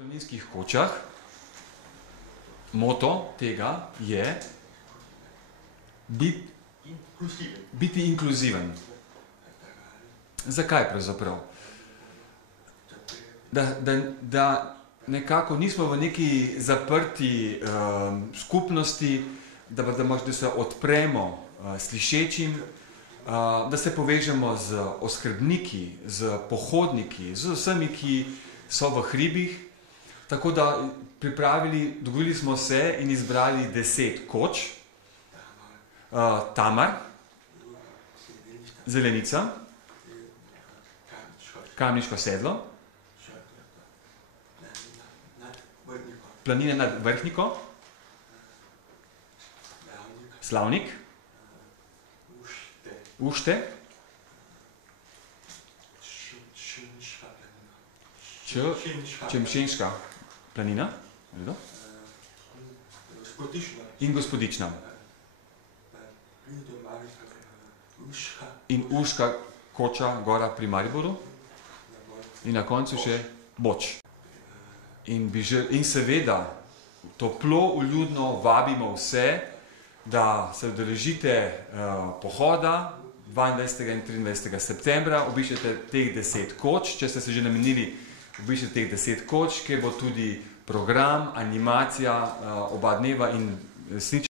planinskih kočah. Moto tega je biti inkluziven. Zakaj pravzaprav? Da nekako nismo v neki zaprti skupnosti, da se odpremo slišečim, da se povežemo z oskrbniki, z pohodniki, z vsemi, ki so v hribih. Tako da dogovorili smo se in izbrali 10 koč. Tamar, Zelenica, Kamniško sedlo, Planine nad Vrhniko, Slavnik, Ušte, Čemšenška planina in Gospodična. In Uška koča gora pri Mariboru in na koncu še Boč. In seveda toplo, vljudno vabimo vse, da se udeležite pohoda 22. in 23. septembra, obiščete teh 10 koč, če ste se že namenili, obiščete teh 10 koč, kjer bo tudi program, animacija oba dneva in resnično